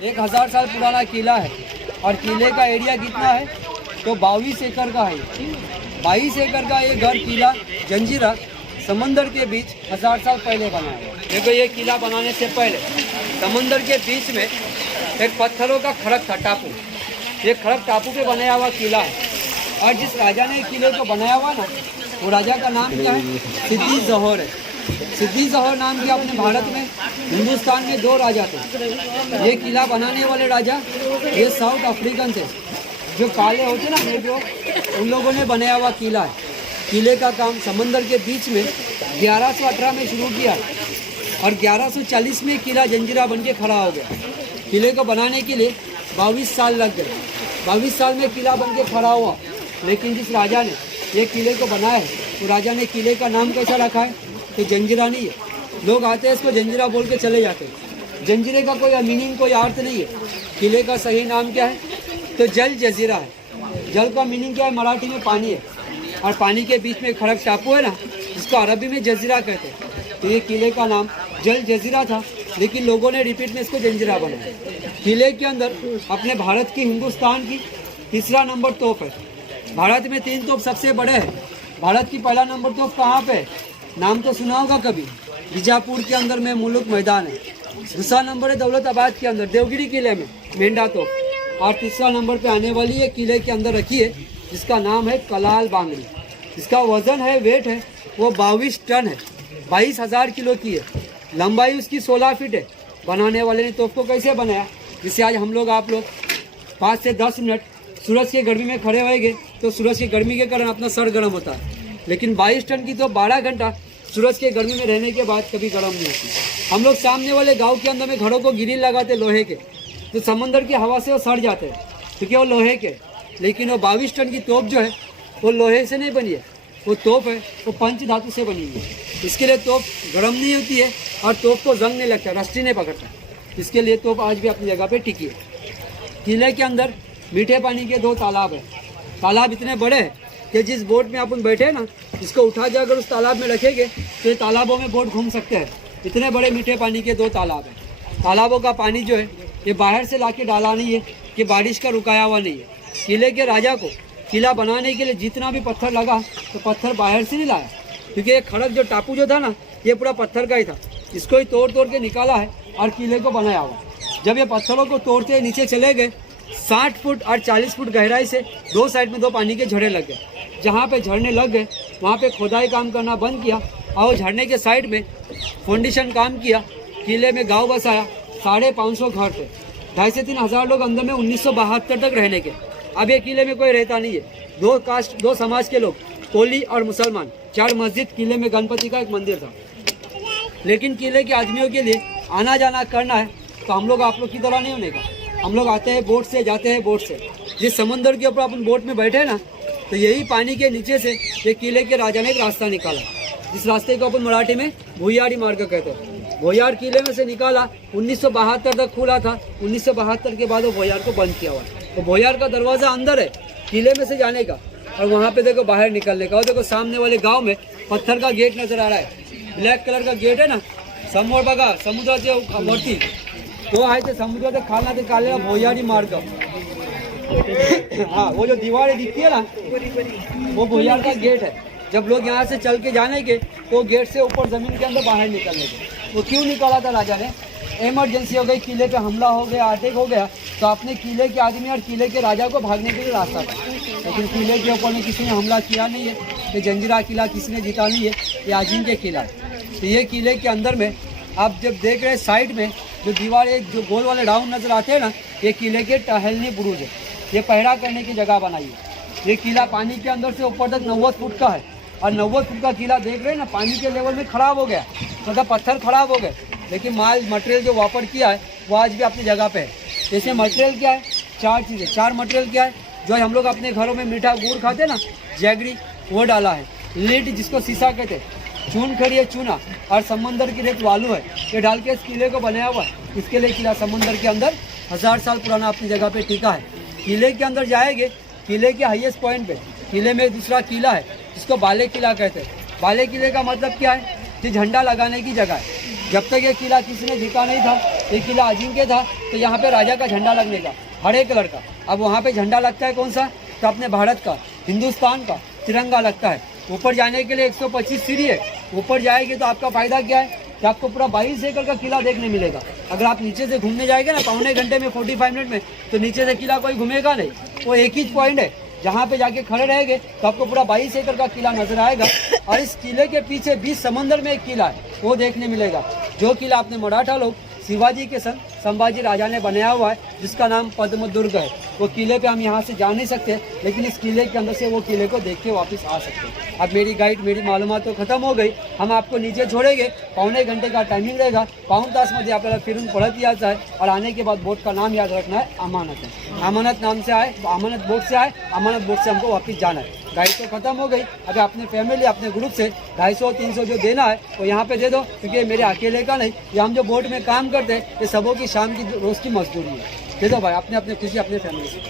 1000 साल पुराना किला है और किले का एरिया कितना है तो 22 एकड़ का है। 22 एकड़ का ये घर किला जंजीरा समंदर के बीच 1000 साल पहले बना है। देखो ये किला बनाने से पहले समंदर के बीच में एक पत्थरों का खड़क था टापू। ये खड़क टापू पे बनाया हुआ किला है और जिस राजा ने किले को बनाया हुआ ना वो राजा का नाम क्या है, सिद्दी जोहर है। सिद्दी जोहर नाम के अपने भारत में हिंदुस्तान में 2 राजा थे। ये किला बनाने वाले राजा ये साउथ अफ्रीकन थे, जो काले होते ना नेग्रो, उन लोगों ने बनाया हुआ किला है। किले का काम समंदर के बीच में 1118 में शुरू किया और 1140 में किला जंजीरा बन के खड़ा हो गया। किले को बनाने के लिए 22 साल लग गए। 22 साल में किला बन के खड़ा हुआ, लेकिन जिस राजा ने ये किले को बनाया है वो राजा ने किले का नाम कैसा रखा है तो जंजीरा नहीं है। लोग आते हैं इसको जंजीरा बोल के चले जाते हैं। जंजीरे का कोई मीनिंग, कोई अर्थ नहीं है। किले का सही नाम क्या है तो जल जजीरा है। जल का मीनिंग क्या है, मराठी में पानी है और पानी के बीच में खड़क टापू है ना, जिसको अरबी में जजीरा कहते हैं। तो ये किले का नाम जल जजीरा था, लेकिन लोगों ने रिपीट में इसको जंजीरा बनाया। किले के अंदर अपने भारत की, हिंदुस्तान की 3रा नंबर तोप है। भारत में 3 तोप सबसे बड़े हैं। भारत की पहला नंबर तोप कहाँ पे, नाम तो सुना होगा कभी, बीजापुर के अंदर में मुलुक मैदान है। दूसरा नंबर है दौलताबाद के अंदर देवगिरी किले में मेंढा तोप। और तीसरा नंबर पे आने वाली है किले के अंदर रखी है, जिसका नाम है कलाल बांगड़ी। इसका वजन है, वेट है वो 22 टन है, 22,000 किलो की है। लंबाई उसकी 16 फीट है। बनाने वाले ने तोप को कैसे बनाया, जिससे आज हम लोग, आप लोग 5 से 10 मिनट सूरज की गर्मी में खड़े होएंगे तो सूरज की गर्मी के कारण अपना सर गर्म होता है, लेकिन 22 टन की तो 12 घंटा सूरज के गर्मी में रहने के बाद कभी गर्म नहीं होती। हम लोग सामने वाले गांव के अंदर में घरों को गिरिल लगाते लोहे के, तो समंदर की हवा से वो सड़ जाते हैं क्योंकि वो लोहे के। लेकिन वो 22 टन की तोप जो है वो लोहे से नहीं बनी है, वो तोप है वो पंच धातु से बनी हुई है। इसके लिए तोप गर्म नहीं होती है और तोप को जंग नहीं लगता, रस्टी नहीं पकड़ता। इसके लिए तोप आज भी अपनी जगह पे टिकी है। किले के अंदर मीठे पानी के 2 तालाब है। तालाब इतने बड़े हैं कि जिस बोट में अपन बैठे ना, इसको उठा के अगर उस तालाब में रखेंगे तो ये तालाबों में बोट घूम सकते हैं। इतने बड़े मीठे पानी के 2 तालाब हैं। तालाबों का पानी जो है ये बाहर से ला के डाला नहीं है, कि बारिश का रुकाया हुआ नहीं है। किले के राजा को किला बनाने के लिए जितना भी पत्थर लगा तो पत्थर बाहर से नहीं लाया, क्योंकि ये खड़क जो टापू जो था ना ये पूरा पत्थर का ही था। इसको ही तोड़ तोड़ के निकाला है और किले को बनाया हुआ। जब ये पत्थरों को तोड़ते नीचे चले गए 60 फुट और 40 फुट गहराई से 2 साइड में 2 पानी के झड़े लग गए। जहाँ पे झड़ने लग गए वहाँ पे खोदाई काम करना बंद किया और झड़ने के साइड में फाउंडेशन काम किया। किले में गांव बसाया, 550 घर थे, 2,500 से 3 हज़ार लोग अंदर में 1972 तक रहने के। अब ये किले में कोई रहता नहीं है। 2 कास्ट, 2 समाज के लोग, कोली और मुसलमान। 4 मस्जिद, किले में गणपति का एक मंदिर था। लेकिन किले के आदमियों के लिए आना जाना करना है तो हम लोग आप लोग की तरह नहीं होने का। हम लोग आते हैं बोट से, जाते हैं बोट से। जिस समंदर के ऊपर अपन बोट में बैठे ना, तो यही पानी के नीचे से ये किले के राजा ने एक रास्ता निकाला, जिस रास्ते को अपन मराठी में भुयारी मार्ग कहते हैं। भुयार किले में से निकाला, 1972 तक खुला था। 1972 के बाद वो भुयार को बंद किया हुआ। तो भुयार का दरवाज़ा अंदर है किले में से जाने का, और वहाँ पे देखो बाहर निकलने का। और देखो सामने वाले गाँव में पत्थर का गेट नजर आ रहा है, ब्लॅक कलर का गेट है ना। समोर बघा समुद्राच्या वरती तो आहे ते समुद्राच्या खालना ते काढलेला भुयारी मार्ग। हाँ, वो जो दीवार दिखती है ना वो भुयार का गेट है। जब लोग यहाँ से चल के जाने के तो गेट से ऊपर जमीन के अंदर बाहर निकलने के। वो क्यों निकाला था राजा ने, इमरजेंसी हो गई, किले पे हमला हो गया, अटैक हो गया, तो अपने किले के आदमी और किले के राजा को भागने के लिए रास्ता था। लेकिन किले के ऊपर में किसी ने हमला किया नहीं है। ये जंजीरा किला किसी ने जीता नहीं है, ये अजिंक्य किला है। तो ये किले के अंदर में आप जब देख रहे हैं साइड में जो दीवार, एक जो गोल वाले राउंड नजर आते हैं ना, ये किले के टहलनी बुरुज है। ये पहरा करने की जगह बनाई है। ये किला पानी के अंदर से ऊपर तक 90 फुट का है, और 90 फुट का किला देख रहे हैं ना, पानी के लेवल में खराब हो गया, मतलब पत्थर खराब हो गए, लेकिन माल मटेरियल जो वापर किया है वो आज भी अपनी जगह पे है। जैसे मटेरियल क्या है, 4 चीज़ें, 4 मटेरियल क्या है जो हम लोग अपने घरों में मीठा गुड़ खाते हैं ना, जैगरी, वो डाला है। लीड जिसको शीशा कहते हैं, चून खड़ी है चूना, और समंदर की रेत वालू है, ये डाल के इस किले को बनाया हुआ है। इसके लिए किला समंदर के अंदर 1000 साल पुराना अपनी जगह पे टिका है। किले के अंदर जाएंगे, किले के हाईएस्ट पॉइंट पे किले में दूसरा किला है जिसको बाले किला कहते हैं। बाले किले का मतलब क्या है, ये झंडा लगाने की जगह है। जब तक ये किला किसी ने जीता नहीं था ये किला अजिंक्य था, तो यहाँ पे राजा का झंडा लगने का, हरे कलर का। अब वहाँ पे झंडा लगता है कौन सा, तो अपने भारत का, हिंदुस्तान का तिरंगा लगता है। ऊपर जाने के लिए 125 सीढ़ी है। ऊपर जाएगी तो आपका फ़ायदा क्या है कि आपको पूरा 22 एकड़ का किला देखने मिलेगा। अगर आप नीचे से घूमने जाएंगे ना पौने घंटे में, 45 मिनट में, तो नीचे से किला कोई घूमेगा नहीं। वो एक ही पॉइंट है जहाँ पे जाके खड़े रहेंगे तो आपको पूरा 22 एकड़ का किला नजर आएगा। और इस किले के पीछे बीच समंदर में एक किला है, वो देखने मिलेगा। जो किला अपने मराठा लोग शिवाजी के सन संभाजी राजा ने बनाया हुआ है, जिसका नाम पद्म दुर्ग है। वो किले पे हम यहाँ से जा नहीं सकते, लेकिन इस किले के अंदर से वो किले को देख के वापस आ सकते हैं। अब मेरी गाइड, मेरी मालूमात तो खत्म हो गई। हम आपको नीचे छोड़ेंगे, पौने घंटे का टाइमिंग रहेगा। पाऊण तासमध्ये आपल्याला फिरून परत यायचं आहे। और आने के बाद बोट का नाम याद रखना है, अमानत है। अमानत नाम से आए, अमानत बोट से आए, अमानत बोट से हमको वापस जाना है। गाइड तो खत्म हो गई। अगर अपने फैमिली, अपने ग्रुप से 250-300 जो देना है वो यहाँ पे दे दो, क्योंकि मेरे अकेले का नहीं, ये हम जो बोट में काम करते हैं ये सबों की शाम की रोज़ की मजदूरी है। दे दो भाई, अपने अपने खुशी अपने फैमिली से।